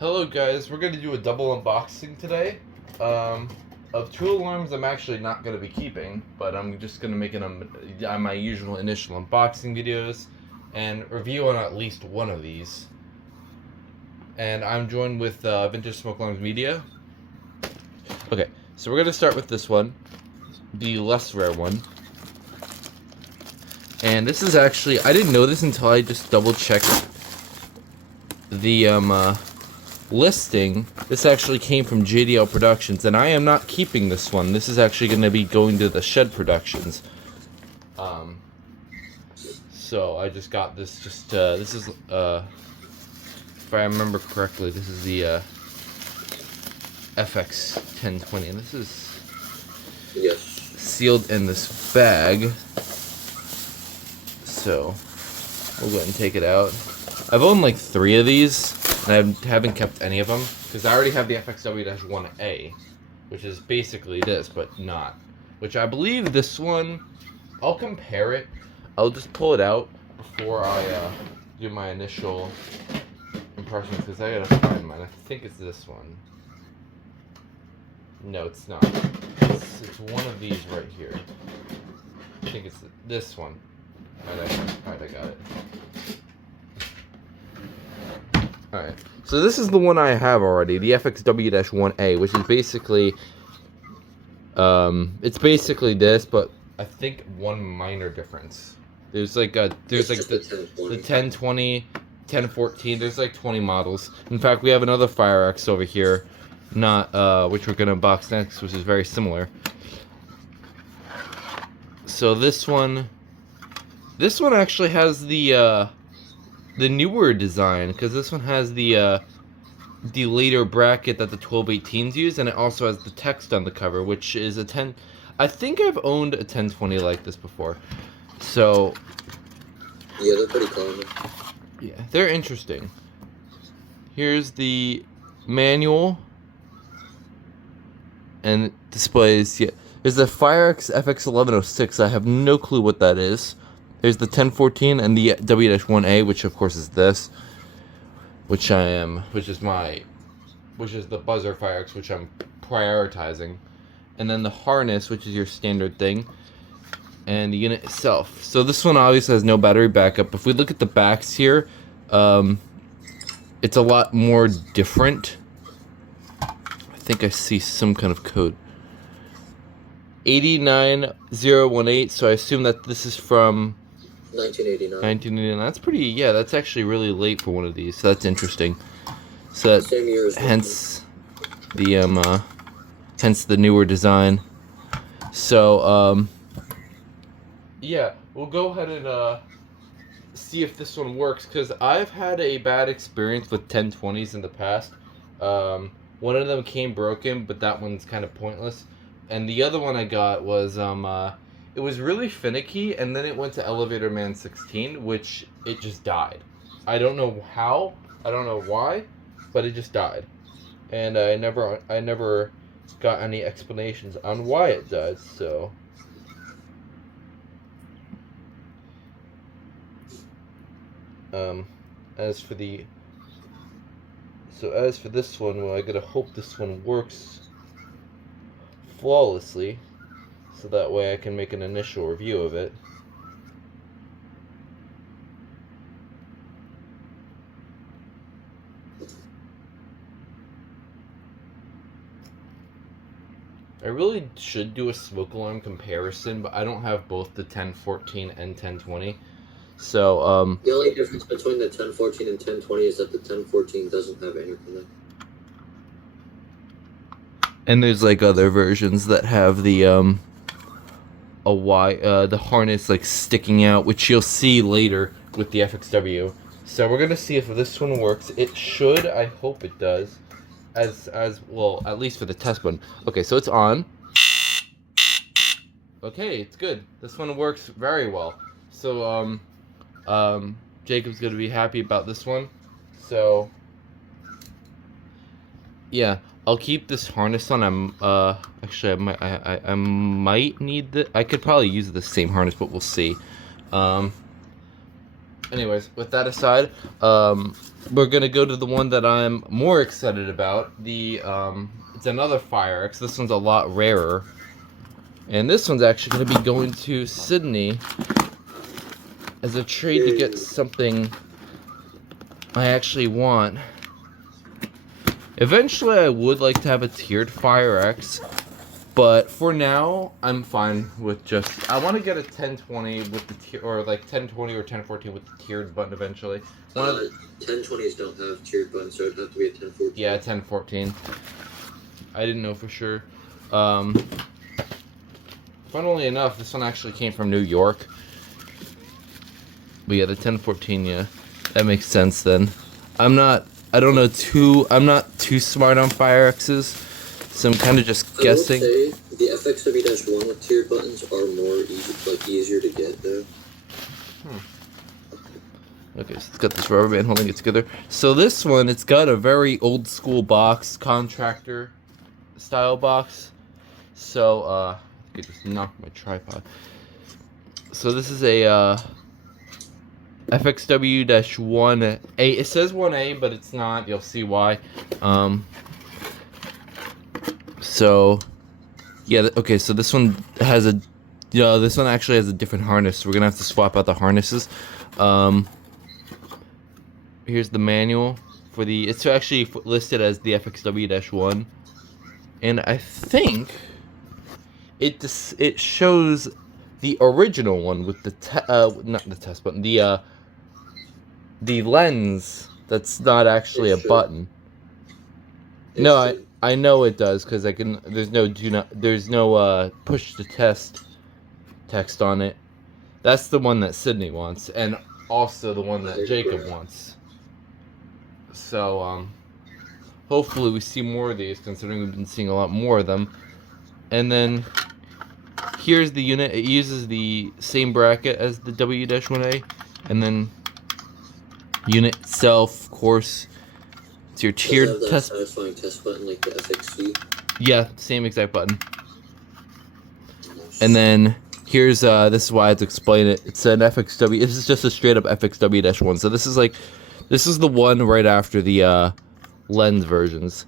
Hello guys, we're going to do a double unboxing today of two alarms I'm actually not going to be keeping, but I'm just going to make it on my usual initial unboxing videos and review on at least one of these. And I'm joined with Vintage Smoke Alarms Media. Okay, so we're going to start with this one, the less rare one. And this is actually, I didn't know this until I just double checked the listing. This actually came from JDL Productions, and I am not keeping this one. This is actually going to be going to the Shed Productions. So I just got this. This is if I remember correctly, this is the FX1020, and this is sealed in this bag. So we'll go ahead and take it out. I've owned like 3 of these, and I haven't kept any of them, because I already have the FXW-1A, which is basically this, but not. Which I believe this one, I'll compare it. I'll just pull it out before I do my initial impressions, because I gotta find mine. I think it's this one. No, it's not. It's one of these right here. I think it's this one. Alright, I got it. Alright, so this is the one I have already, the FXW-1A, which is basically, it's basically this, but I think one minor difference. There's like the 1020, 1014, there's like 20 models. In fact, we have another FireX over here, which we're gonna unbox next, which is very similar. So this one actually has the newer design, because this one has the later bracket that the 1218s use, and it also has the text on the cover, which is a 10. I think I've owned a 1020 like this before. So yeah, they're pretty common. Yeah, they're interesting. Here's the manual, and it displays. Yeah, there's the FireX FX1106. I have no clue what that is. There's the 1014 and the W-1A, which of course is this, which is the buzzer FireX, which I'm prioritizing, and then the harness, which is your standard thing, and the unit itself. So this one obviously has no battery backup. If we look at the backs here, it's a lot more different. I think I see some kind of code. 89018, so I assume that this is from 1989. That's pretty, yeah, that's actually really late for one of these, so that's interesting. So Same year as hence the newer design. So yeah, we'll go ahead and see if this one works, because I've had a bad experience with 1020s in the past. One of them came broken, but that one's kind of pointless. And the other one I got was it was really finicky, and then it went to Elevator Man 16, which it just died. I don't know how, I don't know why, but it just died. And I never got any explanations on why it died, so. As for this one, well, I gotta hope this one works flawlessly, so that way I can make an initial review of it. I really should do a smoke alarm comparison, but I don't have both the 1014 and 1020. So the only difference between the 1014 and 1020 is that the 1014 doesn't have interconnect. And there's like other versions that have the the harness like sticking out, which you'll see later with the FXW. So we're gonna see if this one works. It should. I hope it does. As well, at least for the test one. Okay, so it's on. Okay, it's good. This one works very well. So Jacob's gonna be happy about this one. So yeah, I'll keep this harness on. Actually I might need I could probably use the same harness, but we'll see. anyways, with that aside, we're gonna go to the one that I'm more excited about. It's another FireX. This one's a lot rarer, and this one's actually gonna be going to Sydney as a trade to get something I actually want. Eventually, I would like to have a tiered FireX, but for now, I'm fine with just. I want to get a 1020 with the tier, or like 1020 or 1014 with the tiered button eventually. 1020s don't have tiered buttons, so it'd have to be a 1014. Yeah, 1014. I didn't know for sure. Funnily enough, this one actually came from New York. But yeah, the 1014, yeah, that makes sense then. I'm not too smart on FireX's, so I'm kind of just guessing. I would say the FXW-1 with tiered buttons are more easier to get though. Okay, so it's got this rubber band holding it together. So this one, it's got a very old school box, contractor style box. So I think I just knocked my tripod. So this is a FXW-1A. It says 1A, but it's not. You'll see why. So yeah, okay. So this one has a, this one actually has a different harness. So we're gonna have to swap out the harnesses. Here's the manual for the. It's actually listed as the FXW-1, and I think it shows the original one with the not the test button, the lens that's not actually a button. No, I know it does because I can. There's no push to test text on it. That's the one that Sydney wants, and also the one that Jacob wants. So hopefully we see more of these, considering we've been seeing a lot more of them. And then here's the unit. It uses the same bracket as the W-1A, and then unit itself, of course, it's your tiered test. Satisfying test button like the FXC. Yeah, same exact button. And then here's this is why I had to explain it. It's an FXW. This is just a straight up FXW-1. So this is the one right after the lens versions.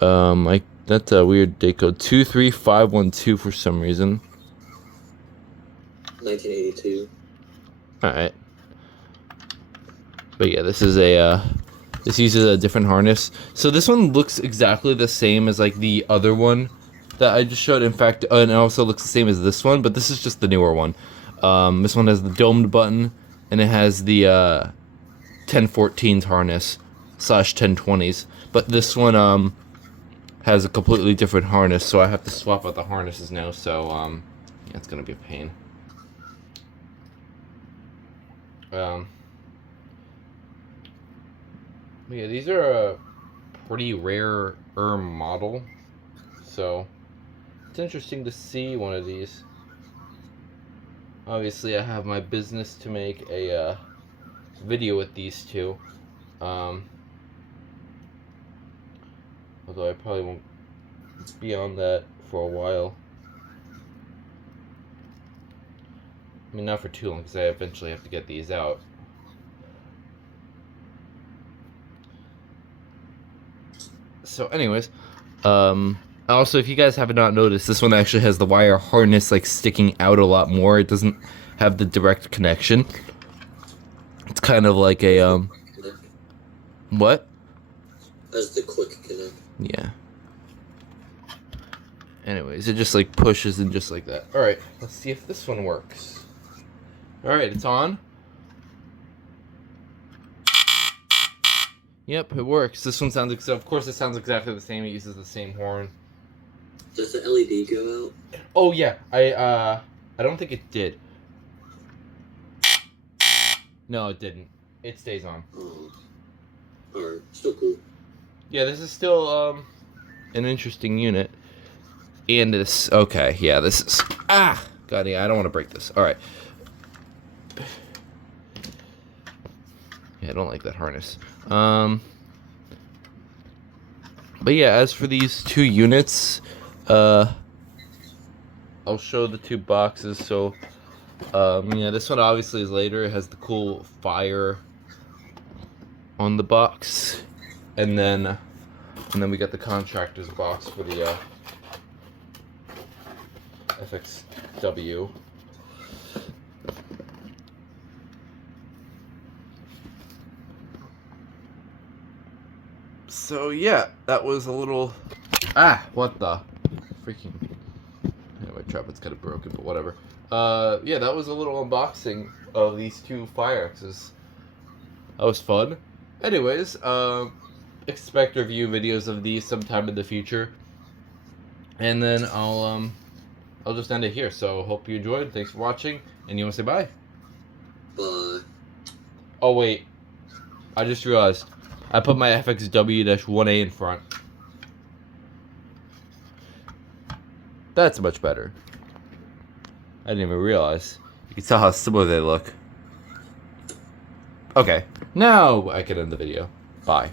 That's a weird date code, 23512 for some reason. 1982. Alright. But yeah, this is this uses a different harness. So this one looks exactly the same as like the other one that I just showed. In fact, and it also looks the same as this one, but this is just the newer one. This one has the domed button, and it has the 1014's harness / 1020's. But this one has a completely different harness, so I have to swap out the harnesses now. So yeah, it's gonna be a pain. Yeah, these are a pretty rare model, so it's interesting to see one of these. Obviously, I have my business to make a video with these two, although I probably won't be on that for a while. I mean, not for too long, because I eventually have to get these out. So anyways, also, if you guys have not noticed, this one actually has the wire harness like sticking out a lot more. It doesn't have the direct connection. It's kind of like a what? As the quick connect. Yeah. Anyways, it just like pushes and just like that. All right, let's see if this one works. All right, it's on. Yep, it works. This one sounds of course it sounds exactly the same. It uses the same horn. Does the LED go out? Oh yeah, I don't think it did. No, it didn't. It stays on. Oh. Alright, still cool. Yeah, this is still an interesting unit. And this, okay, yeah, this is God, yeah, I don't want to break this. All right. Yeah, I don't like that harness. But yeah, as for these two units, I'll show the two boxes. So Yeah, this one obviously is later. It has the cool fire on the box, and then we got the contractor's box for the FXW. So yeah, that was a little. What the freaking. Yeah, my trapod's kind of broken, but whatever. Yeah, that was a little unboxing of these two FireXs. That was fun. Anyways, expect review videos of these sometime in the future. And then I'll just end it here. So hope you enjoyed. Thanks for watching. And you want to say bye? Bye. Oh wait, I just realized I put my FXW-1 in front. That's much better. I didn't even realize. You can tell how similar they look. Okay, now I can end the video. Bye.